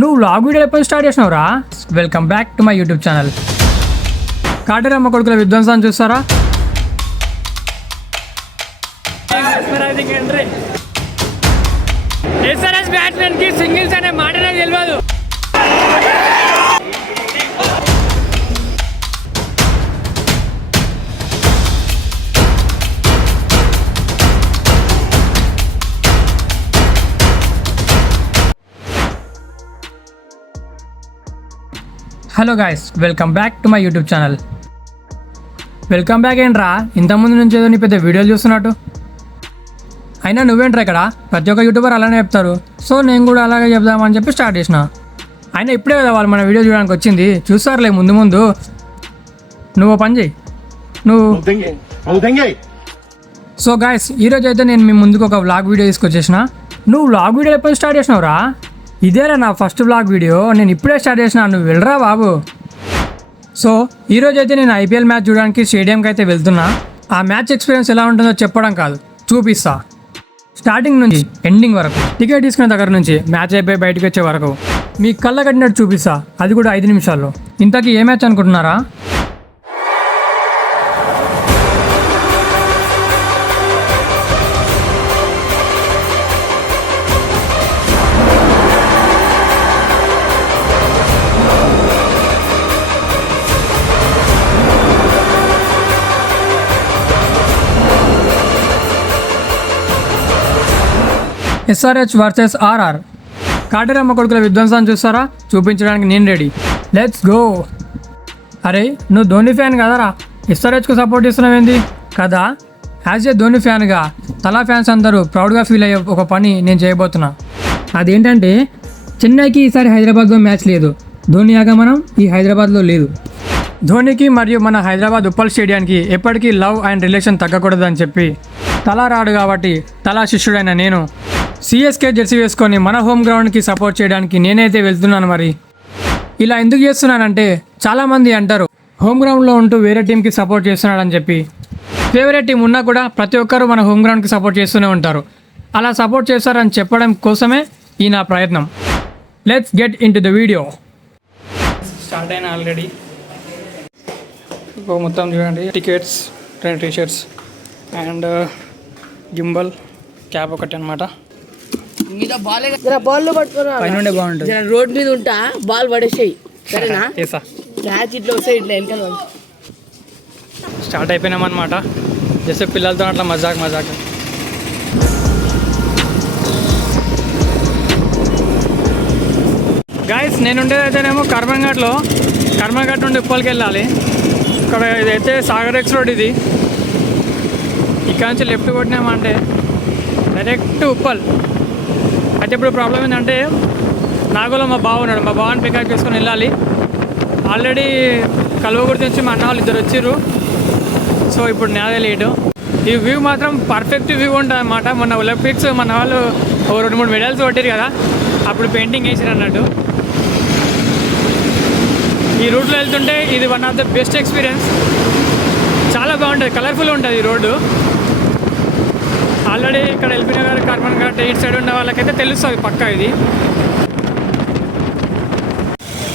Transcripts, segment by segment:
నువ్వు vlog video ఎప్పుడు start చేసినావురా? Welcome back to my YouTube channel. Kateramma కొడుకుల విధ్వంసాన్ని చూస్తారా? ఎస్ఆర్ఎస్ బ్యాట్స్మెన్ కి సింగిల్స్ అనే మాటనే తెలియదు. Hello guys, welcome back to my YouTube channel. Welcome back ఏంట్రా, ఇంతకుముందు నుంచి ఏదో నీ పెద్ద వీడియోలు చూస్తున్నట్టు. అయినా నువ్వేంట్రా ఇక్కడ? ప్రతి ఒక్క యూట్యూబర్ అలానే చెప్తారు, సో నేను కూడా అలాగే చెప్దామని చెప్పి స్టార్ట్ చేసిన. అయినా ఇప్పుడే కదా వాళ్ళు మన వీడియో చూడడానికి వచ్చింది, చూస్తారులే ముందు ముందు. నువ్వు పని చేయి నువ్వు. సో గాయస్, ఈరోజు అయితే నేను మీ ముందుకు ఒక వ్లాగ్ వీడియో తీసుకొచ్చేసిన. నువ్వు వ్లాగ్ వీడియో ఎప్పుడు స్టార్ట్ చేసినావురా? ఇదేరా నా ఫస్ట్ వ్లాగ్ వీడియో, నేను ఇప్పుడే స్టార్ట్ చేసిన, నువ్వు వెళ్ళరా బాబు. సో ఈరోజు అయితే నేను ఐపీఎల్ మ్యాచ్ చూడడానికి స్టేడియంకి అయితే వెళ్తున్నా. ఆ మ్యాచ్ ఎక్స్పీరియన్స్ ఎలా ఉంటుందో చెప్పడం కాదు, చూపిస్తా. స్టార్టింగ్ నుంచి ఎండింగ్ వరకు, టికెట్ తీసుకునే దగ్గర నుంచి మ్యాచ్ అయిపోయి బయటకు వచ్చే వరకు మీ కళ్ళ కట్టినట్టు చూపిస్తా, అది కూడా 5 నిమిషాల్లో. ఇంతకీ ఏ మ్యాచ్ అనుకుంటున్నారా? SRH versus RR. కాటేరమ్మ కొడుకుల విధ్వంసాన్ని చూస్తారా? చూపించడానికి నేను రెడీ, లెట్స్ గో. అరే నువ్వు ధోని ఫ్యాన్ కదరా, ఎస్ఆర్హెచ్కు సపోర్ట్ చేస్తున్నావేంది కదా? యాజ్ ఏ ధోని ఫ్యాన్గా తలా ఫ్యాన్స్ అందరూ ప్రౌడ్గా ఫీల్ అయ్యే ఒక పని నేను చేయబోతున్నా. అదేంటంటే చెన్నైకి ఈసారి హైదరాబాద్లో మ్యాచ్ లేదు. ధోని ఆగమనం ఈ హైదరాబాద్లో లేదు. ధోనికి మరియు మన హైదరాబాద్ ఉప్పల్ స్టేడియానికి ఎప్పటికీ లవ్ అండ్ రిలేషన్ తగ్గకూడదని చెప్పి తలా రాడు కాబట్టి తలా శిష్యుడైన నేను సిఎస్కే జెర్సీ వేసుకొని మన హోమ్ గ్రౌండ్కి సపోర్ట్ చేయడానికి నేనైతే వెళ్తున్నాను. మరి ఇలా ఎందుకు చేస్తున్నానంటే చాలామంది అంటారు హోమ్ గ్రౌండ్లో ఉంటూ వేరే టీంకి సపోర్ట్ చేస్తున్నాడని చెప్పి. ఫేవరెట్ టీం ఉన్నా కూడా ప్రతి ఒక్కరూ మన హోమ్ గ్రౌండ్కి సపోర్ట్ చేస్తూనే ఉంటారు. అలా సపోర్ట్ చేస్తారని చెప్పడం కోసమే ఈ నా ప్రయత్నం. Let's get in to the video. Start అయినా ఆల్రెడీ. మొత్తం చూడండి, tickets, 2 T shirts and gimbal cap ఒకటి అనమాట. బాల్ పట్టుకున్నా బాగుంటుంది. రోడ్ మీద ఉంటా, బాల్ పడేసాయి సరేనా? మ్యాచ్ ఇట్లా వస్తాయి, ఇట్లా వెనకాల. స్టార్ట్ అయిపోయినామన్నమాట. జస్ట్ పిల్లలతో అట్లా మజాక్. గాయస్, నేను ఉండేదైతేనేమో కర్మంఘాట్ నుండి ఉప్పల్కి వెళ్ళాలి. ఇక్కడ ఇదైతే సాగర్ ఎక్స్ రోడ్. ఇది ఇక్కడ నుంచి లెఫ్ట్ కొట్టినామంటే డైరెక్ట్ ఉప్పల్. అయితే ఇప్పుడు ప్రాబ్లం ఏంటంటే నాగోలో మా బావ ఉన్నాడు, మా బావని పికప్ చేసుకొని వెళ్ళాలి. ఆల్రెడీ కల్వకుర్తి నుంచి మా అన్న వాళ్ళు 2 వచ్చిర్రు. సో ఇప్పుడు నేనే లేటు. ఈ వ్యూ మాత్రం పర్ఫెక్ట్ వ్యూ ఉంటుంది అన్నమాట. మొన్న ఒలింపిక్స్ మన వాళ్ళు 2-3 మెడల్స్ కొట్టారు కదా, అప్పుడు పెయింటింగ్ వేసారు అన్నట్టు. ఈ రూట్లో వెళ్తుంటే ఇది one of the best experience. చాలా బాగుంటుంది, కలర్ఫుల్ ఉంటుంది ఈ రోడ్డు. ఆల్రెడీ ఇక్కడ ఎల్బీ నగర్, కర్మన్ఘాట్ ఇటు సైడ్ ఉన్న వాళ్ళకైతే తెలుస్తుంది పక్కా ఇది.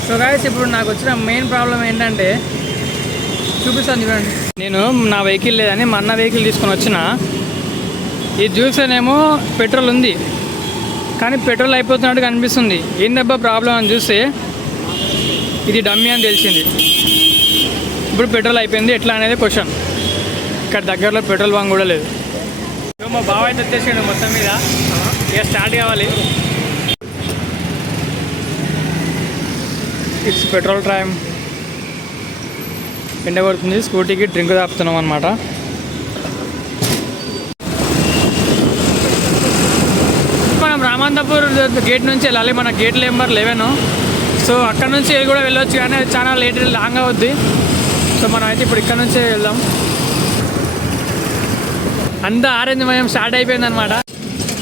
సో గాయస్, ఇప్పుడు నాకు వచ్చిన మెయిన్ ప్రాబ్లం ఏంటంటే చూపిస్తాను చూడండి. నేను నా వెహికల్ లేదని మా అన్న వెహికల్ తీసుకొని వచ్చిన. ఇది చూస్తేనేమో పెట్రోల్ ఉంది, కానీ పెట్రోల్ అయిపోతున్నట్టుగా అనిపిస్తుంది. ఏందబ్బా ప్రాబ్లం అని చూస్తే ఇది డమ్మీ అని తెలిసింది. ఇప్పుడు పెట్రోల్ అయిపోయింది, ఎట్లా అనేది క్వశ్చన్. ఇక్కడ దగ్గరలో పెట్రోల్ బంక్ కూడా లేదు. మా బావ అయితే వచ్చేసాడు మొత్తం మీద. ఇక స్టార్ట్ కావాలి. It's petrol time. ఎండ కొడుతుంది, స్కూటీకి డ్రింక్ తాపుతున్నాం అనమాట. మనం రామంతపూర్ గేట్ నుంచి వెళ్ళాలి. మన గేట్ నెంబర్ 11. సో అక్కడ నుంచి కూడా వెళ్ళొచ్చు, కానీ అది చాలా లాంగ్ అవుద్ది. సో మనం అయితే ఇప్పుడు ఇక్కడ నుంచే వెళ్దాం. అంతా ఆరెంజ్మయం స్టార్ట్ అయిపోయింది అనమాట.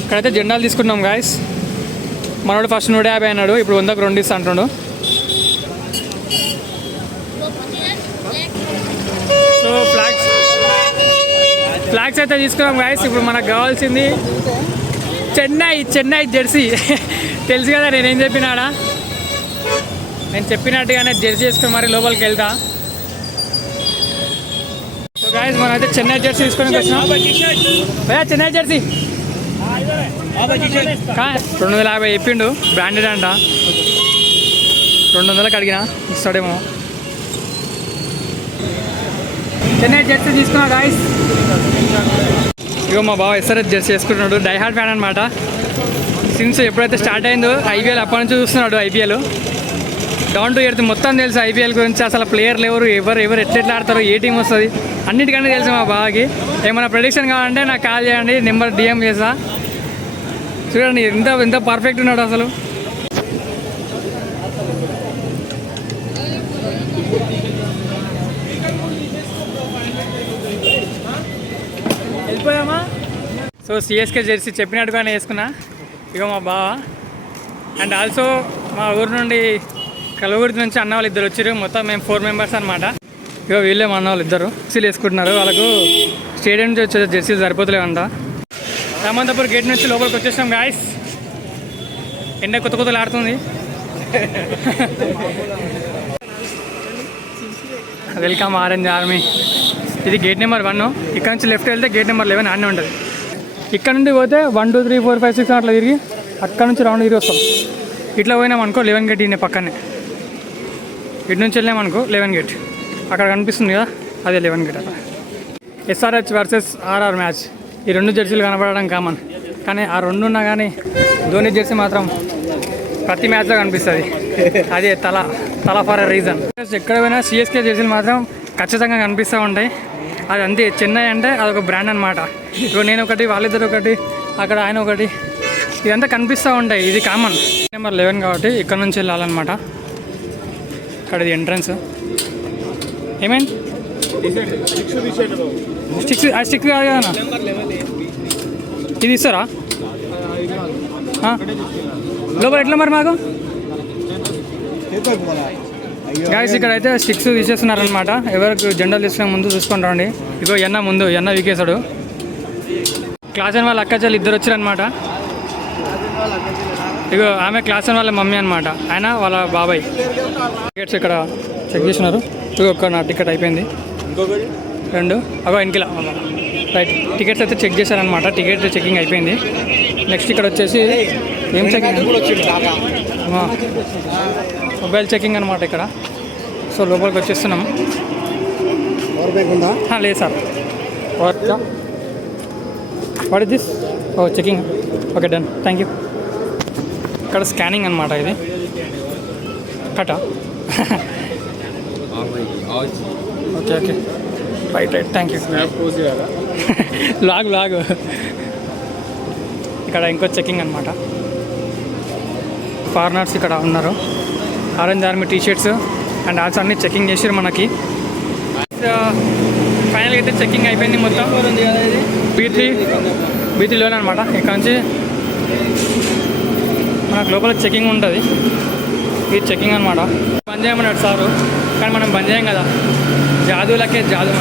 ఇక్కడైతే జెండాలు తీసుకున్నాం గాయస్. మనోడు ఫస్ట్ 150 అన్నాడు, ఇప్పుడు 100కు 2 ఇస్తా అంటున్నాడు. సో ఫ్లాగ్స్ అయితే తీసుకున్నాం గాయస్. ఇప్పుడు మనకు కావాల్సింది చెన్నై జెర్సీ. తెలుసు కదా నేనేం చెప్పినాడా. నేను చెప్పినట్టుగానే జెర్సీ వేసుకొని మరి లోపలికి వెళ్తా. సో గాయస్ మనం అయితే చెన్నై జెర్సీ తీసుకొని వచ్చినాం. భయ్యా చెన్నై జెర్సీ 250 చెప్పిండు, బ్రాండెడ్ అంట. 200కి అడిగినా ఇస్తాడేమో. చెన్నై జెర్సీ తీసుకున్నా గాయస్. ఇగో మా బావ ఎస్ఆర్ఎస్ జెర్సీ వేసుకుంటున్నాడు, డైహార్డ్ ఫ్యాన్ అనమాట. సిన్స్ ఎప్పుడైతే స్టార్ట్ అయిందో ఐపీఎల్ అప్పటి నుంచి చూస్తున్నాడు. ఐపీఎల్ డౌన్ టు ఎర్త్ మొత్తం తెలుసు ఐపీఎల్ గురించి. అసలు ప్లేయర్లు ఎవరు ఎట్లా ఆడతారో, ఏ టీం వస్తుంది అన్నిటికన్నా తెలుసు మా బావకి. ఏమైనా ప్రెడిక్షన్ కావాలంటే నాకు కాల్ చేయండి, నెంబర్ డిఎం చేస్తా. చూడండి ఎంత పర్ఫెక్ట్ ఉన్నాడు అసలు. వెళ్ళిపోయామా. సో సిఎస్కే జెర్సీ చెప్పినట్టుగానే వేసుకున్నా. ఇగో మా బావ అండ్ ఆల్సో మా ఊరు నుండి కలవకుర్తి నుంచి అన్న వాళ్ళు 2 వచ్చారు. మొత్తం మేము 4 మెంబర్స్ అనమాట. ఇగో వీళ్ళే మా అన్న వాళ్ళు 2 జెర్సీలు వేసుకుంటున్నారు. వాళ్ళకు స్టేడియం నుంచి వచ్చే జెర్సీలు సరిపోతలేవంట. రామంతపూర్ గేట్ నుంచి లోపలికి వచ్చేసాం గాయస్. ఎండ కొత్త ఆడుతుంది. Welcome orange army. ఇది గేట్ నెంబర్ 1. ఇక్కడ నుంచి లెఫ్ట్ వెళ్తే గేట్ నెంబర్ 11 అన్నీ ఉంటుంది. ఇక్కడ నుండి పోతే 1 2 3 4 5 6 అట్లా తిరిగి అక్కడ నుంచి రౌండ్ తిరిగి వస్తాం. ఇట్లా పోయినాం అనుకో 11 గేట్ ఇన్నే పక్కనే. ఇటు నుంచి వెళ్ళామనుకో 11 గేట్ అక్కడ కనిపిస్తుంది కదా, అదే 11 గేట్. అక్కడ ఎస్ఆర్హెచ్ వర్సెస్ ఆర్ఆర్ మ్యాచ్. ఈ 2 జెర్సీలు కనపడడం కామన్, కానీ ఆ 2 ఉన్నా కానీ ధోని జెర్సీ మాత్రం ప్రతి మ్యాచ్లో కనిపిస్తుంది. అదే తల ఫర్ ఎ రీజన్. ఎక్కడ పోయినా సిఎస్కే జెర్సీలు మాత్రం ఖచ్చితంగా కనిపిస్తూ ఉంటాయి. అది అంతే. చెన్నై అంటే అదొక బ్రాండ్ అనమాట. ఇప్పుడు నేను ఒకటి, వాళ్ళిద్దరు ఒకటి, అక్కడ ఆయన ఒకటి, ఇదంతా కనిపిస్తూ ఉంటాయి. ఇది కామన్. నెంబర్ 11 కాబట్టి ఇక్కడ నుంచి వెళ్ళాలన్నమాట. ఇక్కడ ఇది ఎంట్రన్స్. ఏమైంది స్టిక్ కాదు కదా, ఇది ఇస్తారా లోపల ఎట్లా మరి మాకు గాయస్? ఇక్కడ అయితే స్టిక్స్ తీసేస్తున్నారనమాట. ఎవరికి జెండాలు తీసుకునే ముందు చూసుకొని రండి. ఇగో ఎన్న వీకేశాడు. క్లాస్ అని వాళ్ళ అక్క చెల్లి 2 వచ్చారనమాట. ఇగో ఆమె క్లాస్ అని వాళ్ళ మమ్మీ అనమాట, ఆయన వాళ్ళ బాబాయ్. టికెట్స్ ఇక్కడ చెక్ చేస్తున్నారు. ఇగో నా టికెట్ అయిపోయింది. 2 అగో వెనకిలా రైట్. టికెట్స్ అయితే చెక్ చేశారనమాట. టికెట్ చెకింగ్ అయిపోయింది. నెక్స్ట్ ఇక్కడ వచ్చేసి ఏం చెకింగ్, మొబైల్ చెకింగ్ అనమాట ఇక్కడ. సో లోపలికి వచ్చేస్తున్నాం. లేదు sir. What is this? Oh checking. Okay done, thank you. ఇక్కడ స్కానింగ్ అనమాట. ఇది కటా. Okay right thank you. లాగు ఇక్కడ ఇంకో చెకింగ్ అనమాట. ఫారినర్స్ ఇక్కడ ఉన్నారు. Orange army t shirts and also అన్నీ చెకింగ్ చేసారు మనకి. ఫైనల్గా అయితే చెకింగ్ అయిపోయింది మొత్తం. బీ3లోనే అనమాట. ఇక్కడ నుంచి మనకు లోపల చెకింగ్ ఉంటుంది. ఇది చెకింగ్ అనమాట. బంద్ చేయమన్నాడు సారు, కానీ మనం బంద్ చేయం కదా. జాదులకే జాదు.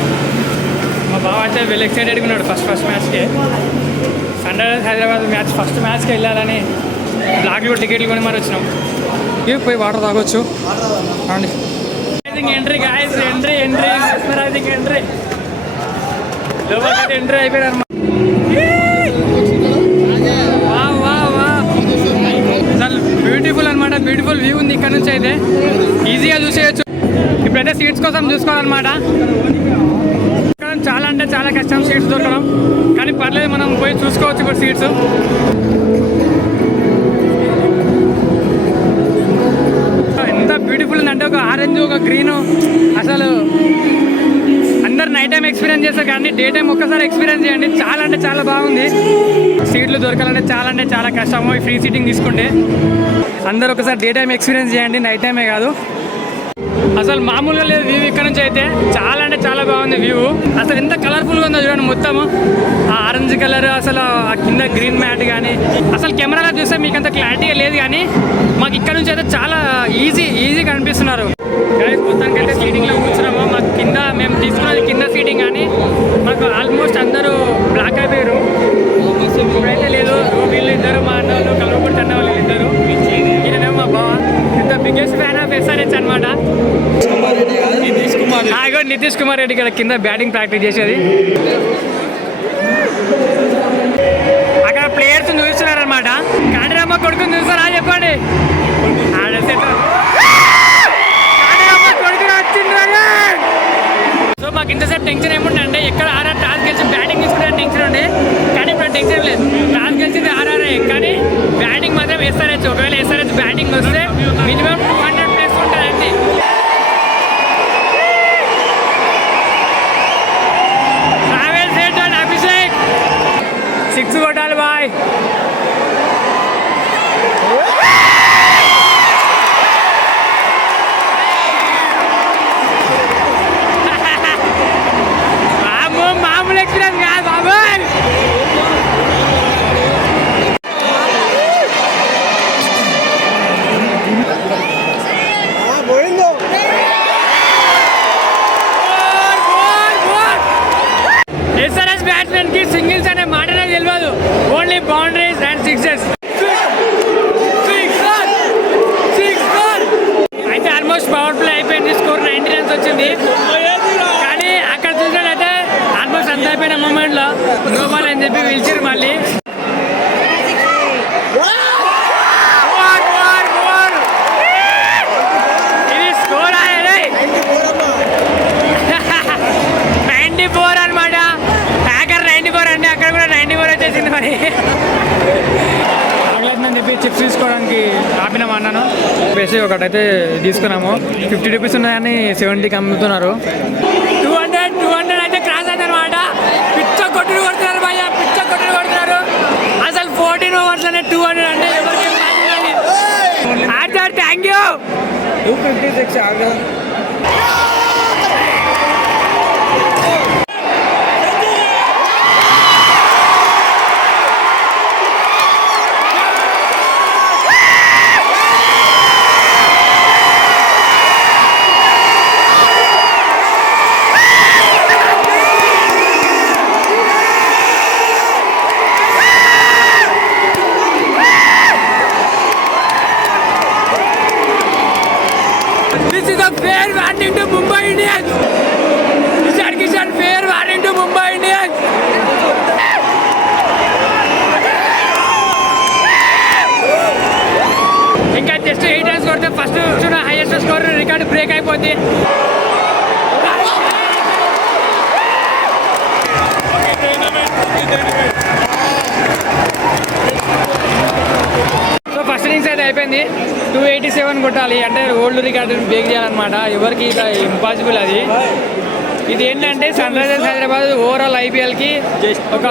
మా బావ అయితే వెల్ ఎక్సైటెడ్గా ఉన్నాడు ఫస్ట్ మ్యాచ్కే. Sunrisers Hyderabad match first మ్యాచ్కి వెళ్ళాలని బ్లాక్లో టికెట్లు కొని మరి వచ్చినాం. ఇవి పోయి వాటర్ తాగొచ్చు. అండి ఎంట్రీ గాయస్, ఎంట్రీ లోపలికి ఎంట్రీ అయిపోయారు అనమాట. అసలు బ్యూటిఫుల్ అనమాట. బ్యూటిఫుల్ వ్యూ ఉంది ఇక్కడ నుంచి. అయితే ఈజీగా చూసేయచ్చు. ఇప్పుడైతే సీట్స్ కోసం చూసుకోవాలన్నమాట. చాలా అంటే చాలా కష్టం సీట్స్ దొరకడం, కానీ పర్లేదు మనం పోయి చూసుకోవచ్చు ఇప్పుడు సీట్స్. ఎంత బ్యూటిఫుల్ ఉందంటే ఒక ఆరెంజ్ ఒక గ్రీను. అసలు అందరు నైట్ టైం ఎక్స్పీరియన్స్ చేస్తారు, కానీ డే టైం ఒక్కసారి ఎక్స్పీరియన్స్ చేయండి. చాలా అంటే చాలా బాగుంది. సీట్లు దొరకాలంటే చాలా కష్టము. ఫ్రీ సీటింగ్ తీసుకుంటే అందరు ఒకసారి డే టైం ఎక్స్పీరియన్స్ చేయండి, నైట్ టైమే కాదు. అసలు మామూలుగా లేదు వ్యూ ఇక్కడ నుంచి. అయితే చాలా అంటే చాలా బాగుంది వ్యూ. అసలు ఎంత కలర్ఫుల్గా ఉందో చూడండి. మొత్తము ఆ ఆరెంజ్ కలర్, అసలు ఆ కింద గ్రీన్ మ్యాట్ కానీ అసలు కెమెరాలో చూస్తే మీకు అంత క్లారిటీగా లేదు, కానీ మాకు ఇక్కడ నుంచి అయితే చాలా ఈజీగా అనిపిస్తున్నారు. మొత్తానికి అయితే సీటింగ్లో కూర్చున్నాము. మాకు కింద మేము తీసుకున్నది కింద సీటింగ్, కానీ మాకు ఆల్మోస్ట్ అందరూ బ్లాక్ అయిపోయారు. ఇప్పుడైతే లేదు. వీళ్ళు 2 మా అన్నవాళ్ళు కలవకూడదు అన్న వాళ్ళు 2. ఈయనేమో మా ఇంత బిగ్గెస్ట్ ఫ్యాన్ ఆఫ్ ఎస్ఆర్హెచ్ అనమాట. నితీష్ కుమార్ రెడ్డి ఇక్కడ కింద బ్యాటింగ్ ప్రాక్టీస్ చేసేది. అక్కడ ప్లేయర్స్ చూస్తున్నారు అనమాట. కాండిరమ్మ కొడుకుని చూస్తారా చెప్పండి. సో మాకు ఇంతసేపు టెన్షన్ ఏముండే, ఎక్కడ ఆర్ఆర్ టాస్ గెలిచి బ్యాటింగ్ తీసుకుంటే టెన్షన్ ఉండే, కానీ ఇప్పుడు టెన్షన్ లేదు. టాస్ గెలిచింది ఆర్ఆర్ఏ, కానీ బ్యాటింగ్ మాత్రం ఎస్ఆర్హెచ్. ఒకవేళ ఎస్ఆర్హెచ్ బ్యాటింగ్ వస్తే మినిమం 200 ప్లేస్ ఉంటుందండి. ట్రావెల్ సెట్ అండ్ అభిషేక్ 6 కొట్టాలి బాయ్. మామూలు ఎక్స్పీరియన్స్ కాదు బాబాయ్. ఎస్ఆర్హెచ్ బ్యాట్స్మెన్ కి సింగిల్స్ అనే మాటనే తెలియదు, ఓన్లీ బౌండరీస్ అండ్ సిక్సెస్. అయితే ఆల్మోస్ట్ పవర్ ప్లే అయిపోయింది, స్కోర్ 90 రన్స్ వచ్చింది. కానీ అక్కడ చూసినట్లయితే ఆల్మోస్ట్ అంత అయిపోయిన మూమెంట్ లో గ్లోబల్ అని చెప్పి పిలిచారు మళ్ళీ. ఇది స్కోర్ 94 అనమాట. హ్యాకర్ 94 అండి, అక్కడ కూడా 94 వచ్చేసింది. మరి ఆగలేదని చెప్పి చిప్స్ తీసుకోవడానికి ఆపినాము అన్నాను. వేసి ఒకటైతే తీసుకున్నాము. 50 రూపీస్ ఉన్నాయని 70కి అమ్ముతున్నారు. 200 అయితే క్రాస్ అయింది అనమాట. పిచ్చ కొట్టుడు కొడుతున్నారు భయ్య, పిచ్చ కొట్టుడు కొడుతున్నారు. అసలు 14 ఓవర్స్ అనే 200 అంటే ఎవరికి Achar. Thank you. 256 Agha. This is a fair warning to Mumbai Indians. Kishan, fair warning to Mumbai Indians. ఇంకా జస్ట్ 8 రన్స్ కొడితే first highest score record break అయిపోద్ది. సో ఫస్ట్ ఇన్నింగ్స్ అయితే అయిపోయింది. 287 కొట్టాలి అంటే ఓల్డ్ రికార్డుని బ్రేక్ చేయాలన్నమాట. ఎవరికి ఇక ఇంపాసిబుల్ అది. ఇది ఏంటంటే సన్ రైజర్స్ హైదరాబాద్ ఓవరాల్ ఐపీఎల్కి ఒక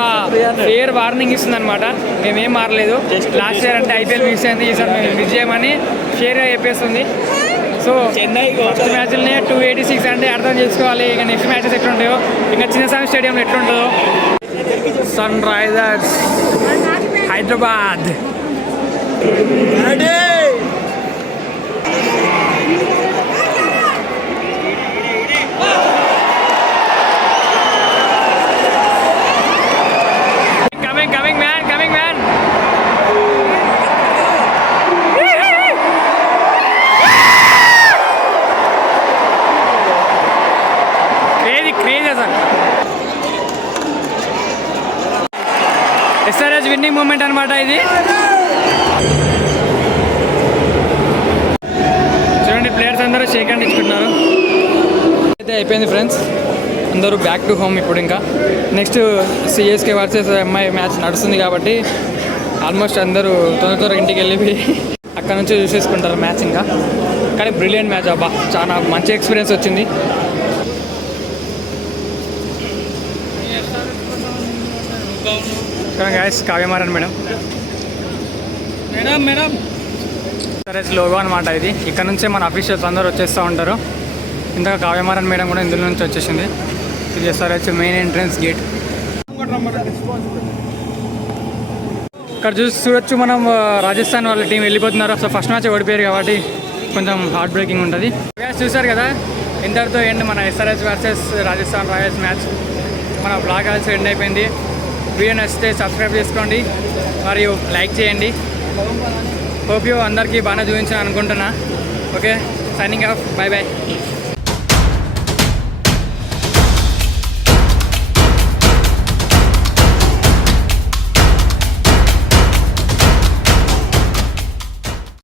ఫేర్ వార్నింగ్ ఇస్తుంది అనమాట. మేమేం మారలేదు. లాస్ట్ ఇయర్ అంటే ఐపీఎల్ మిస్ అయింది, ఈసారి మేము మిస్ చేయమని ఫేర్గా చెప్పేస్తుంది. సో ఫస్ట్ మ్యాచ్లనే 286 అంటే అర్థం చేసుకోవాలి. ఇక నెక్స్ట్ మ్యాచెస్ ఎట్లుంటాయో, ఇంకా చిన్నస్వామి స్టేడియంలో ఎట్లుంటుందో. Sunrisers Hyderabad. Coming man. Crazy అసలు. ఎస్ఆర్హెచ్ విన్నింగ్ మూమెంట్ అనమాట ఇది. చూడండి ప్లేయర్స్ అందరూ షేక్ హ్యాండ్ ఇచ్చుకుంటున్నారు. అయితే అయిపోయింది ఫ్రెండ్స్, అందరూ బ్యాక్ టు హోమ్. ఇప్పుడు ఇంకా next CSK versus MI match నడుస్తుంది కాబట్టి ఆల్మోస్ట్ అందరూ తొందర ఇంటికి వెళ్ళి అక్కడ నుంచి చూసేసుకుంటారు మ్యాచ్. ఇంకా కానీ బ్రిలియంట్ మ్యాచ్ అబ్బా, చాలా మంచి ఎక్స్పీరియన్స్ వచ్చింది. Guys Kavya Maran madam SRH logo అనమాట ఇది. ఇక్కడ నుంచే మన అఫీషియల్స్ అందరూ వచ్చేస్తూ ఉంటారు. ఇంతగా కావ్యమారన్ మేడం కూడా ఇందులో నుంచి వచ్చేసింది. ఇది ఎస్ఆర్హెచ్ మెయిన్ ఎంట్రన్స్ గేట్. ఇక్కడ చూడొచ్చు మనం రాజస్థాన్ వాళ్ళ టీం వెళ్ళిపోతున్నారు. సో ఫస్ట్ మ్యాచ్ ఓడిపోయారు కాబట్టి కొంచెం హార్ట్ బ్రేకింగ్ ఉంటుంది. చూసారు కదా, ఇంతటితో ఎండ్ మన SRH versus Rajasthan Royals match. మన బ్లాగ్ ఆల్సో ఎండ్ అయిపోయింది. వీడియో నచ్చితే సబ్స్క్రైబ్ చేసుకోండి మరియు లైక్ చేయండి. హోప్ యూ అందరికీ బాగానే చూపించాను అనుకుంటున్నా. Okay, signing off, bye bye.